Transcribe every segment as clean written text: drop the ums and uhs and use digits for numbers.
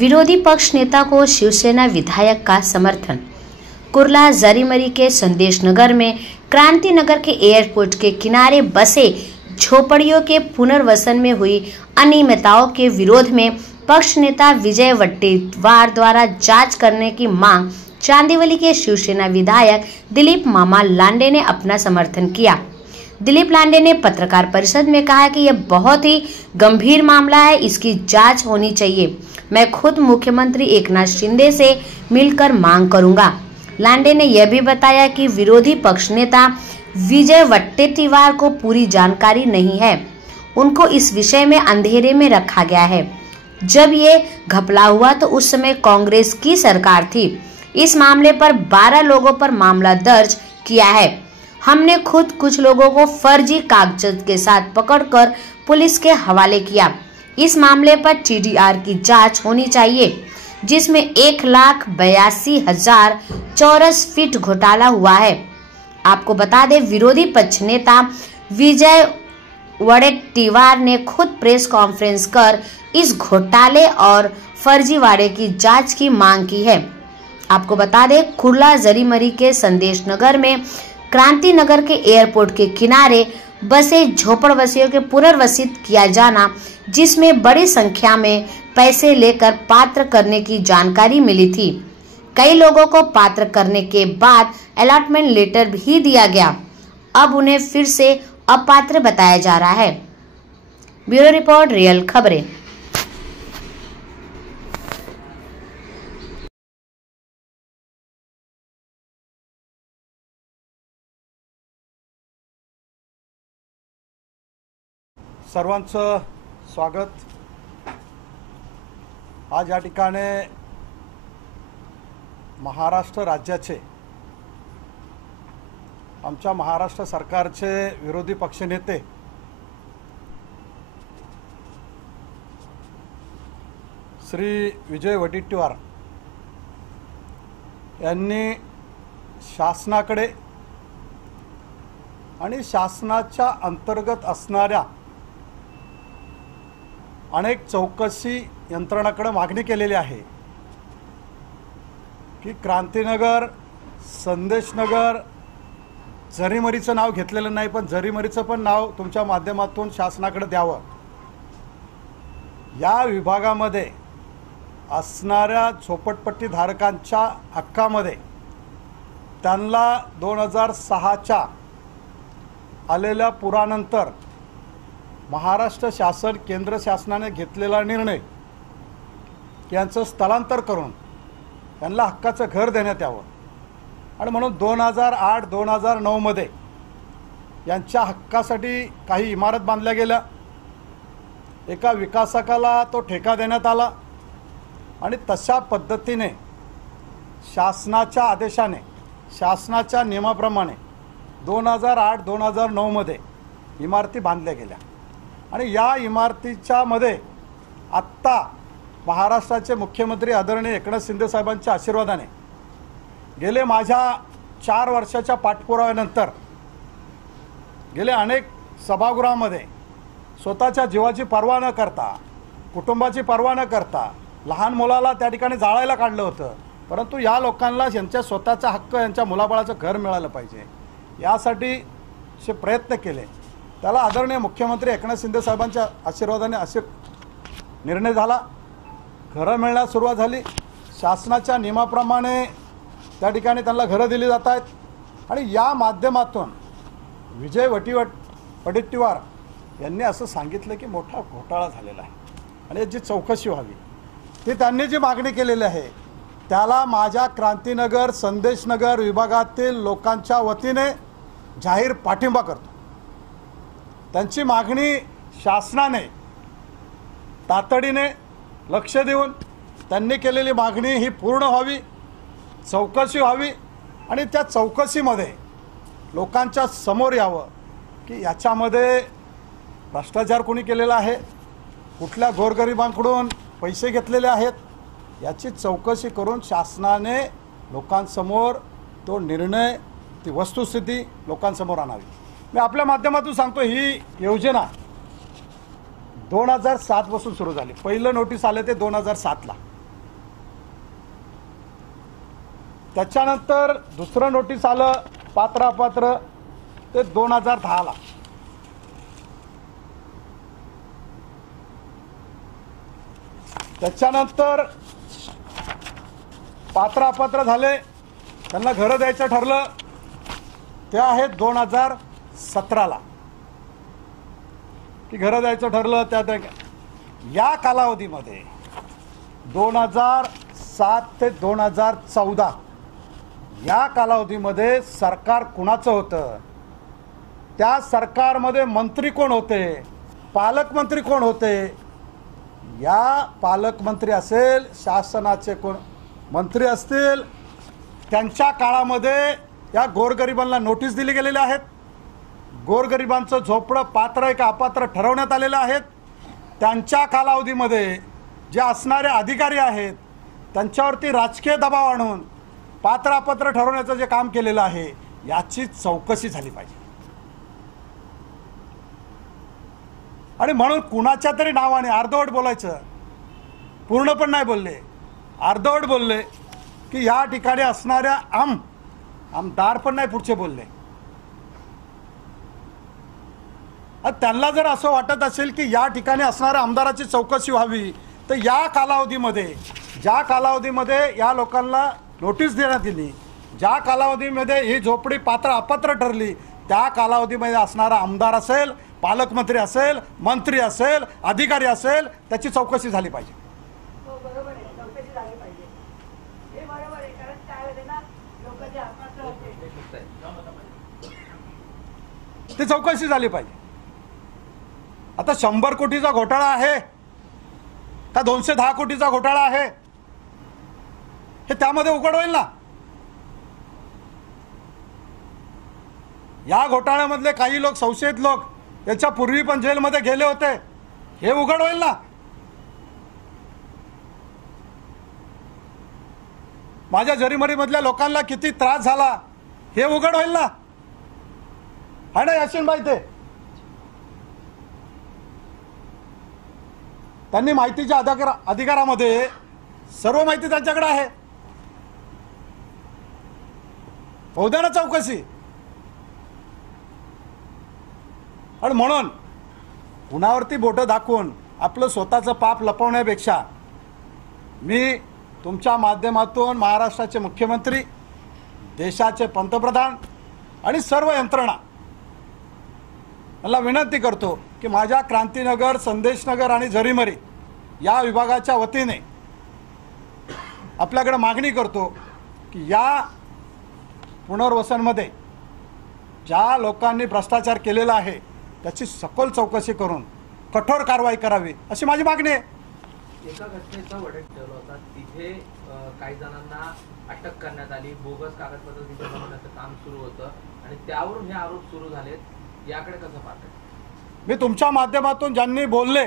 विरोधी पक्ष नेता को शिवसेना विधायक का समर्थन। कुर्ला जरीमरी के संदेश नगर में क्रांति नगर के एयरपोर्ट के किनारे बसे झोपड़ियों के पुनर्वसन में हुई अनियमितताओं के विरोध में पक्ष नेता विजय वट्टेटीवार द्वारा जांच करने की मांग चांदीवली के शिवसेना विधायक दिलीप मामा लांडे ने अपना समर्थन किया। दिलीप लांडे ने पत्रकार परिषद में कहा कि यह बहुत ही गंभीर मामला है, इसकी जांच होनी चाहिए। मैं खुद मुख्यमंत्री एकनाथ शिंदे से मिलकर मांग करूंगा। लांडे ने यह भी बताया कि विरोधी पक्ष नेता विजय वट्टेटीवार को पूरी जानकारी नहीं है, उनको इस विषय में अंधेरे में रखा गया है। जब ये घपला हुआ तो उस समय कांग्रेस की सरकार थी। इस मामले पर 12 लोगों पर मामला दर्ज किया है। हमने खुद कुछ लोगों को फर्जी कागजात के साथ पकड़कर पुलिस के हवाले किया। इस मामले पर TDR की जांच होनी चाहिए, जिसमें 1,82,000 चौरस फीट घोटाला हुआ है। आपको बता दें, विरोधी पक्ष नेता विजय वट्टेटीवार ने खुद प्रेस कॉन्फ्रेंस कर इस घोटाले और फर्जीवाड़े की जांच की मांग की है। आपको बता दें, कुर्ला जरीमरी के संदेश नगर में क्रांति नगर के एयरपोर्ट के किनारे बसे झोपड़वासियों के पुनर्वसित किया जाना, जिसमें बड़ी संख्या में पैसे लेकर पात्र करने की जानकारी मिली थी। कई लोगों को पात्र करने के बाद अलॉटमेंट लेटर भी दिया गया, अब उन्हें फिर से अपात्र बताया जा रहा है। ब्यूरो रिपोर्ट, रियल खबरें। सर्वांचं स्वागत। आज या ठिकाणी महाराष्ट्र राज्याचे आमच्या महाराष्ट्र सरकारचे विरोधी पक्षनेते श्री विजय वट्टेटीवार यांनी शासनाकडे आणि शासनाच्या अंतर्गत असणाऱ्या अनेक चौकशी यंत्रणाकडे मागणी केलेली आहे की क्रांतीनगर, संदेशनगर, जरीमरीचं नाव घेतलेलं नाही, पण जरीमरीचं पण नाव तुमच्या माध्यमातून शासनाकडे द्यावं। या विभागामध्ये असणाऱ्या झोपडपट्टी धारकांच्या हक्कामध्ये त्यांना 2006च्या आलेल्या पुरानंतर महाराष्ट्र शासन केंद्र शासनाने घेतलेला निर्णय यांचं स्थलांतर करून त्यांना हक्काचं घर देण्यात यावं आणि म्हणून 2008-2009 मध्ये यांच्या हक्कासाठी काही इमारत बांधल्या गेल्या। एका विकासकाला तो ठेका देण्यात आला आणि तशा पद्धतीने शासनाच्या आदेशाने, शासनाच्या नियमाप्रमाणे 2008-2009 मध्ये इमारती बांधल्या गेल्या आणि या इमारतीच्या मध्ये आत्ता महाराष्ट्राचे मुख्यमंत्री आदरणीय एकनाथ शिंदे साहेबांच्या आशीर्वादाने गेले माझ्या 4 वर्षाच्या पाठपुराव्यानंतर गेले अनेक सभागृहामध्ये स्वतःच्या जीवाची पर्वा न करता, कुटुंबाची पर्वा न करता लहान मुलाला त्या ठिकाणी जाळायला काढलं होतं, परंतु या लोकांना यांच्या स्वतःचा हक्क, यांच्या मुलाबाळाचं घर मिळालं पाहिजे यासाठी जे प्रयत्न केले त्याला आदरणीय मुख्यमंत्री एकनाथ शिंदे साहेबांच्या आशीर्वादाने असे निर्णय झाला। घरं मिळण्यास सुरुवात झाली। शासनाच्या नियमाप्रमाणे त्या ठिकाणी त्यांना घरं दिली जात आहेत आणि या माध्यमातून विजय वट्टेटीवार यांनी असं सांगितलं की मोठा घोटाळा झालेला आहे आणि याची चौकशी व्हावी। ती त्यांनी जी मागणी केलेली आहे त्याला माझ्या क्रांतीनगर, संदेशनगर विभागातील लोकांच्या वतीने जाहीर पाठिंबा करतो। त्यांची मागणी शासनाने तातडीने लक्ष देऊन त्यांनी केलेली मागणी ही पूर्ण व्हावी, चौकशी व्हावी आणि त्या चौकशीमध्ये लोकांच्या समोर यावं की याच्यामध्ये भ्रष्टाचार कोणी केलेला आहे, कुठल्या गोरगरिबांकडून पैसे घेतलेले आहेत, याची चौकशी करून शासनाने लोकांसमोर तो निर्णय, ती वस्तुस्थिती लोकांसमोर आणावी। मी आपल्या माध्यमातून सांगतो, ही योजना 2007 पासून सुरू झाली। पहिलं नोटीस आले ते 2007 ला त्याच्यानंतर दुसरं नोटीस आलं पात्र अपात्र ते 2010ला. त्याच्यानंतर पात्र अपात्र झाले, त्यांना घरं द्यायचं ठरलं, ते आहे 2017ला की घरं द्यायचं ठरलं. त्या या कालावधीमध्ये 2007 ते 2014 या कालावधीमध्ये सरकार कुणाचं होतं, त्या सरकारमध्ये मंत्री कोण होते, पालकमंत्री कोण होते, या पालकमंत्री असेल, शासनाचे कोण मंत्री असतील, त्यांच्या काळामध्ये या गोरगरिबांना नोटीस दिली गेलेली आहेत. गोरगरिबांचं झोपडं पात्र आहे का अपात्र ठरवण्यात आलेलं आहेत. त्यांच्या कालावधीमध्ये जे असणारे अधिकारी आहेत त्यांच्यावरती राजकीय दबाव आणून पात्र अपात्र ठरवण्याचं जे काम केलेलं आहे याची चौकशी झाली पाहिजे. आणि म्हणून कुणाच्या तरी नावाने अर्धवट बोलायचं, पूर्ण पण नाही बोलले, अर्धवट बोलले की या ठिकाणी असणाऱ्या आमदार पण नाही पुढचे बोलले. त्यांना जर असं वाटत असेल की या ठिकाणी असणाऱ्या आमदाराची चौकशी व्हावी, तर या कालावधीमध्ये ज्या कालावधीमध्ये या लोकांना नोटीस देण्यात आली, ज्या कालावधीमध्ये ही झोपडी पात्र अपात्र ठरली, त्या कालावधीमध्ये असणारा आमदार असेल, पालकमंत्री असेल, मंत्री असेल, अधिकारी असेल, त्याची चौकशी झाली पाहिजे. बरोबर आहे, चौकशी झाली पाहिजे. हे बरोबर आहे, कारण त्यावेळेला ना लोक जे अपात्र होते ती चौकशी झाली पाहिजे. आता 100 कोटीचा घोटाळा आहे का 210 कोटीचा घोटाळा आहे हे त्यामध्ये उघड होईल ना. या घोटाळ्यामधले काही लोक, संशयित लोक, याच्या पूर्वी पण जेलमध्ये गेले होते, हे उघड होईल ना. माझ्या जरीमरीमधल्या लोकांना किती त्रास झाला हे उघड होईल ना. आहे ना याशीनबाई, ते त्यांनी माहितीच्या अधिकारामध्ये सर्व माहिती त्यांच्याकडे आहे. होऊ द्या ना चौकशी. आणि म्हणून कुणावरती बोटं दाखवून आपलं स्वतःचं पाप लपवण्यापेक्षा मी तुमच्या माध्यमातून महाराष्ट्राचे मुख्यमंत्री, देशाचे पंतप्रधान आणि सर्व यंत्रणा मला विनंती करतो की माझ्या क्रांतीनगर, संदेशनगर आणि जरीमरी या विभागाच्या वतीने आपल्याकडे मागणी करतो की या पुनर्वसनमध्ये ज्या लोकांनी भ्रष्टाचार केलेला आहे त्याची सखोल चौकशी करून कठोर कारवाई करावी अशी माझी मागणी आहे. एका घटनेचा वडक ठेवला होता, तिथे काही जणांना अटक करण्यात आली, बोगस कागदपत्र तिथे बनवण्याचं काम सुरू होतं आणि त्यावरून हे आरोप सुरू झालेत. याकडे कसं पाहताय? मी तुमच्या माध्यमातून ज्यांनी बोलले,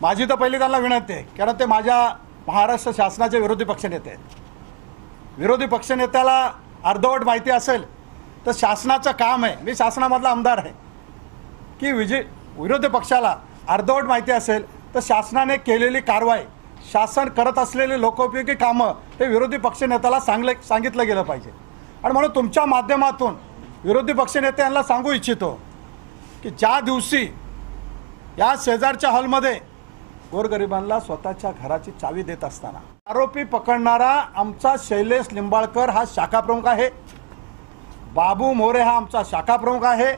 माझी तर पहिली त्यांना विनंती आहे, कारण ते माझ्या महाराष्ट्र शासनाचे विरोधी पक्षनेते आहेत. विरोधी पक्षनेत्याला अर्धवट माहिती असेल तर शासनाचं काम आहे, मी शासनामधला आमदार आहे, की विरोधी पक्षाला अर्धवट माहिती असेल तर शासनाने केलेली कारवाई, शासन करत असलेली लोकोपयोगी कामं ते विरोधी पक्षनेत्याला सांगितलं गेलं पाहिजे. आणि म्हणून तुमच्या माध्यमातून विरोधी पक्षनेत्यांना सांगू इच्छितो की ज्या दिवशी या शेजारच्या हॉलमध्ये गोरगरिबांना स्वतःच्या घराची चावी देत असताना आरोपी पकडणारा आमचा शैलेश लिंबाळकर हा शाखा प्रमुख आहे, बाबू मोरे हा आमचा शाखा प्रमुख आहे,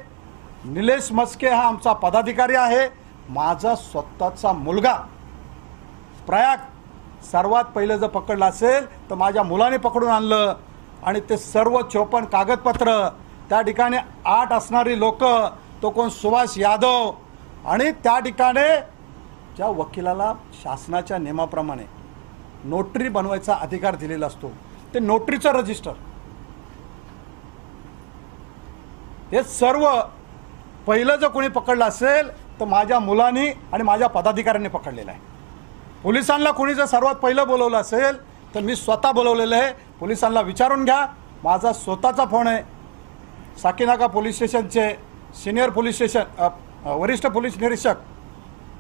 निलेश मस्के हा आमचा पदाधिकारी आहे, माझा स्वतःचा मुलगा प्रयाग सर्वात पहिलं जर पकडला असेल तर माझ्या मुलाने पकडून आणलं. आणि ते सर्व 54 कागदपत्र, त्या ठिकाणी 8 असणारी लोक, तो कोण सुभाष यादव, आणि त्या ठिकाणी ज्या वकिलाला शासनाच्या नियमाप्रमाणे नोटरी बनवायचा अधिकार दिलेला असतो ते नोटरीचं रजिस्टर, हे सर्व पहिलं जर कोणी पकडलं असेल तर माझ्या मुलांनी आणि माझ्या पदाधिकाऱ्यांनी पकडलेलं आहे. पोलिसांना कोणी जर सर्वात पहिलं बोलवलं असेल तर मी स्वतः बोलवलेलं आहे. पोलिसांना विचारून घ्या, माझा स्वतःचा फोन आहे. साकीनाका पोलीस स्टेशनचे सिनियर पोलीस स्टेशन वरिष्ठ पोलीस निरीक्षक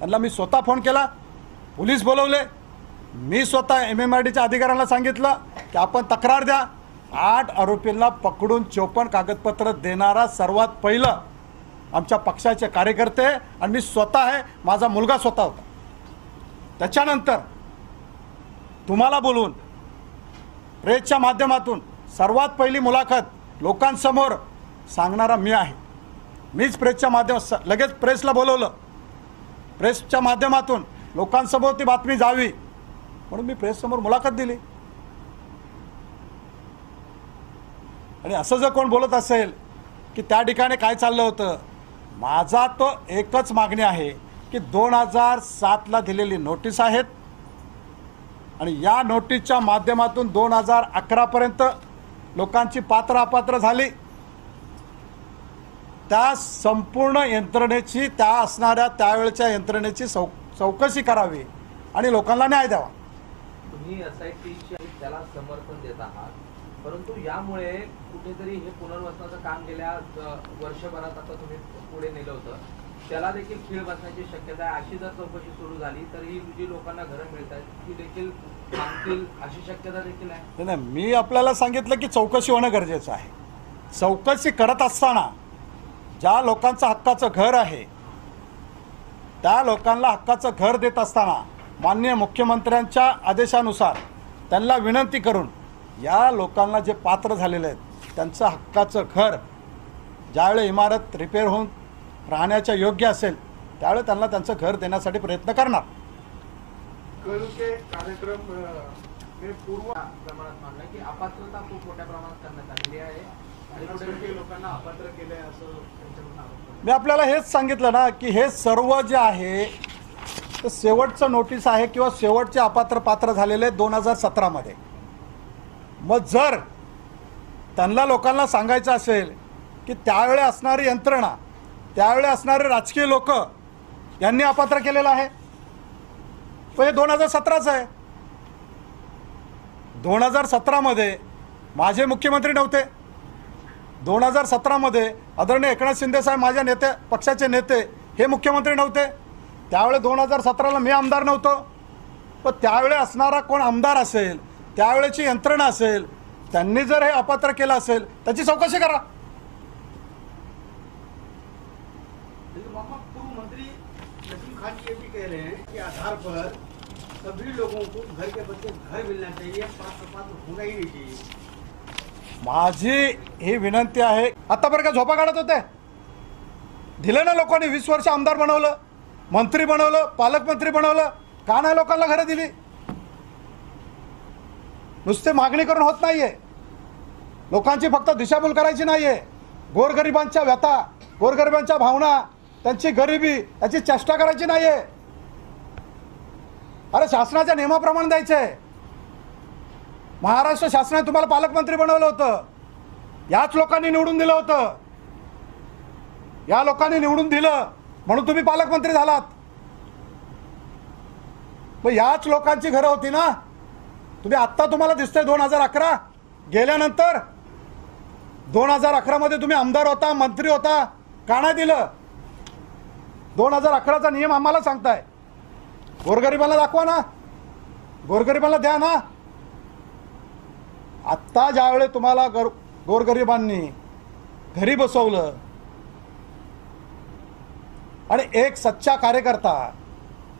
यांना मी स्वतः फोन केला, पोलीस बोलवले, मी स्वतः MMRDच्या अधिकाऱ्यांना सांगितलं की आपण तक्रार द्या. 8 आरोपींना पकडून 54 कागदपत्र देणारा सर्वात पहिलं आमच्या पक्षाचे कार्यकर्ते आणि मी स्वतः आहे, माझा मुलगा स्वतः होता. त्याच्यानंतर तुम्हाला बोलून प्रेसच्या माध्यमातून सर्वात पहिली मुलाखत लोकांसमोर सांगणारा मी आहे. मीच प्रेसच्या माध्यमात लगेच प्रेसला बोलवलं. प्रेसच्या माध्यमातून लोकांसमोर ती बातमी जावी म्हणून मी प्रेससमोर मुलाखत दिली. आणि असं जर कोण बोलत असेल की त्या ठिकाणी काय चाललं होतं, माझा तो एकच मागणी आहे की 2007ला दिलेली नोटीस आहेत आणि या नोटीसच्या माध्यमातून 2011पर्यंत लोकांची पात्र अपात्र झाली. त्या संपूर्ण यंत्रणेची, त्या असणाऱ्या त्यावेळच्या यंत्रणेची चौकशी करावी आणि लोकांना न्याय द्यावा. तुम्ही SIT त्याला समर्थन देत आहात, परंतु यामुळे कुठेतरी हे पुनर्वसनाचं काम गेल्या वर्षभरात आता तुम्ही पुढे नेलं होतं, त्याला देखील खीळ बसण्याची शक्यता आहे. अशी जर चौकशी सुरू झाली तर ही जी लोकांना घरं मिळत आहेत ती देखील मागतील अशी शक्यता देखील आहे. नाही, मी आपल्याला सांगितलं की चौकशी होणं गरजेचं आहे. चौकशी करत असताना ज्या लोकांचं हक्काचं घर आहे त्या लोकांना हक्काचं घर देत असताना माननीय मुख्यमंत्र्यांच्या आदेशानुसार त्यांना विनंती करून या लोकांना जे पात्र झालेले आहेत त्यांचं हक्काचं घर ज्यावेळी इमारत रिपेअर होऊन राहण्याच्या योग्य असेल त्यावेळी त्यांना त्यांचं घर देण्यासाठी प्रयत्न करणार. कल के कार्यक्रम में पूर्व प्रमाणात मानलं की अपात्रता खूप मोठ्या प्रमाणात करण्यात आलेली आहे आणि कुठे लोकांना अपात्र केलंय असं त्यांच्याकडून आरोप. मी आपल्याला हेच सांगितलं ना की हे सर्व जे आहे ते शेवटचं नोटीस आहे किंवा शेवटचे अपात्र पात्र झालेले 2017मध्ये. मग जर त्यांना लोकांना सांगायचं असेल की त्यावेळी असणारी यंत्रणा, त्यावेळी असणारे राजकीय लोक यांनी अपात्र केलेलं आहे, पण हे 2017चं आहे. 2017मध्ये माझे मुख्यमंत्री नव्हते. 2017मध्ये आदरणीय एकनाथ शिंदे साहेब माझ्या पक्षाचे नेते हे मुख्यमंत्री नव्हते. त्यावेळी 2017ला मी आमदार नव्हतो. पण त्यावेळी असणारा कोण आमदार असेल, त्यावेळेची यंत्रणा असेल, त्यांनी जर हे अपात्र केलं असेल त्याची चौकशी करा. पूर्व मंत्री नसीम खान ये भी कह रहे हैं कि आधार पर सभी लोगों को घर के बच्चे घर मिलना चाहिए, पात्र होना ही नहीं चाहिए. माझी ही विनंती आहे. आतापर्यंत का झोपा काढत होते? दिले ना लोकांनी. 20 वर्ष आमदार बनवलं, मंत्री बनवलं, पालकमंत्री बनवलं. का नाही लोकांना घरं दिली? नुसते मागणी करून होत नाहीये. लोकांची फक्त दिशाभूल करायची नाहीये. गोरगरिबांच्या व्यथा, गोरगरिबांच्या भावना, त्यांची गरिबी याची चेष्टा करायची नाहीये. अरे शासनाच्या नियमाप्रमाणे द्यायचंय. महाराष्ट्र शासनाने तुम्हाला पालकमंत्री बनवलं होतं, याच लोकांनी निवडून दिलं होतं. या लोकांनी निवडून दिलं म्हणून तुम्ही पालकमंत्री झालात. मग याच लोकांची घरं होती ना. तुम्ही आत्ता तुम्हाला दिसतंय 2011 गेल्यानंतर 2011मध्ये तुम्ही आमदार होता, मंत्री होता, का नाही दिलं? 2011चा नियम आम्हाला सांगताय. गोरगरिबांना दाखवा ना, गोरगरिबांना द्या ना. आत्ता ज्यावेळी तुम्हाला गोरगरिबांनी घरी बसवलं आणि एक सच्चा कार्यकर्ता,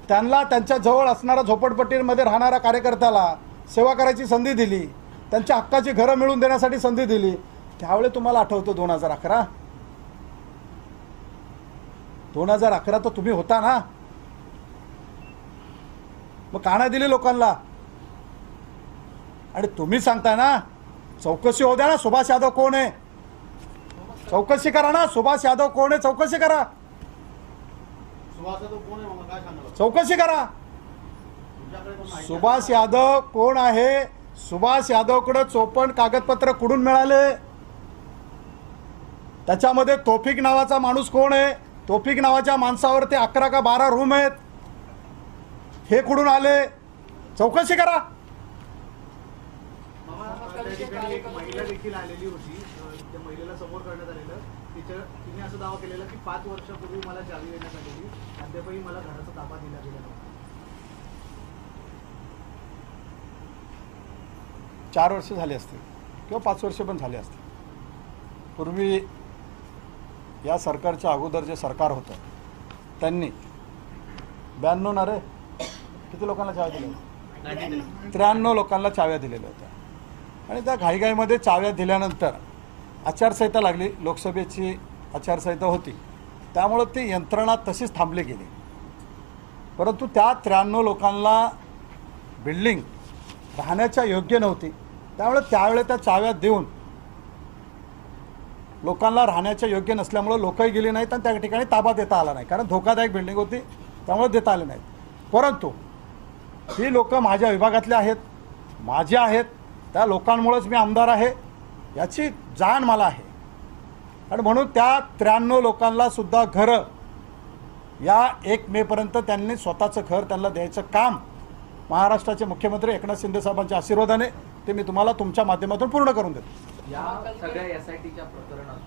त्यांना त्यांच्या जवळ असणाऱ्या झोपडपट्टीमध्ये राहणाऱ्या कार्यकर्त्याला सेवा करायची संधी दिली, त्यांच्या हक्काची घरं मिळवून देण्यासाठी संधी दिली, त्यावेळी तुम्हाला आठवतं 2011? 2011 तर तुम्ही होता ना. मग का नाही दिली लोकांना? आणि तुम्ही सांगताय ना चौकशी होऊ द्या ना. सुभाष यादव कोण आहे? चौकशी करा ना. सुभाष यादव कोण आहे? चौकशी करा. चौकशी करा. सुभाष यादव कोण आहे? सुभाष यादवकडे 54 कागदपत्र कुठून मिळाले? त्याच्यामध्ये तौफिक नावाचा माणूस कोण आहे? तौफिक नावाच्या माणसावर ते 11 का 12 रूम आहेत, हे कुठून आले? चौकशी करा. एक महिला देखील आलेली होती, त्या महिलेला समोर करण्यात आलेलं. तिने असं दावा केलेला की 5 वर्षापूर्वी मला चावी देण्यात आलेली, अद्यापही मला घराचा ताबा दिला गेला. 4 वर्ष झाले असतील किंवा 5 वर्ष पण झाले असतील. पूर्वी या सरकारच्या अगोदर जे सरकार होतं त्यांनी 92 ना रे किती लोकांना चाव्या दिल्या? 93 लोकांना चाव्या दिलेल्या होत्या. आणि त्या घाईघाईमध्ये चाव्या दिल्यानंतर आचारसंहिता लागली, लोकसभेची आचारसंहिता होती, त्यामुळं ती यंत्रणा तशीच थांबली गेली. परंतु त्या 93 लोकांना बिल्डिंग राहण्याच्या योग्य नव्हती, त्यामुळे त्यावेळेस त्या चाव्या देऊन लोकांना राहण्याच्या योग्य नसल्यामुळं लोकही गेली नाहीत आणि त्या ठिकाणी ताबा देता आला नाही, कारण धोकादायक बिल्डिंग होती, त्यामुळे देता आले नाहीत. परंतु ही लोक माझ्या विभागातले आहेत, माझे आहेत, त्या लोकांमुळेच मी आमदार आहे याची जाण मला आहे. आणि म्हणून त्या 93 लोकांना सुद्धा घरं या 1 मेपर्यंत त्यांनी स्वतःचं घर त्यांना द्यायचं काम महाराष्ट्राचे मुख्यमंत्री एकनाथ शिंदे साहेबांच्या आशीर्वादाने ते मी तुम्हाला तुमच्या माध्यमातून पूर्ण करून देतो. या सगळ्या SITच्या प्रकरणात